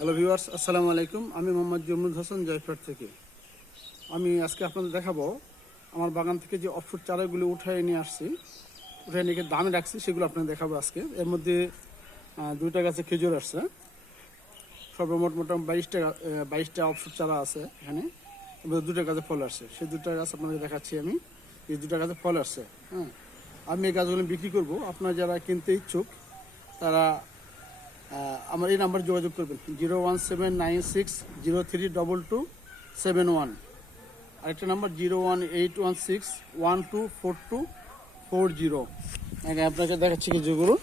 Hello viewers, আসসালামু আলাইকুম। আমি মোহাম্মদ জমরুল হাসান জয়ফ্রাট থেকে। আমি আজকে আপনাদের দেখাবো আমার বাগান থেকে যে অফ্রুট চারাগুলো উঠায় নিয়ে আসছি, উঠায় নিয়ে দামে রাখছি, সেগুলো আপনাদের দেখাবো আজকে। এর মধ্যে 2টা গাছে খেজুর আসছে, সর্বমোট মোটামুটি 22টা অফ্রুট চারা আছে এখানে। এর মধ্যে 2টা গাছে ফল আসছে, সেই 2টা গাছ আপনাদের দেখাচ্ছি আমি। এই 2টা গাছে ফল আসছে। আমি এই গাছগুলো বিক্রি করব। আপনারা যারা কিনতে ইচ্ছুক তারা আমার এই নাম্বার যোগাযোগ করবেন, 01796032271। আরেকটা নাম্বার 01816124240। আপনাকে দেখাচ্ছি কিছুগুলো।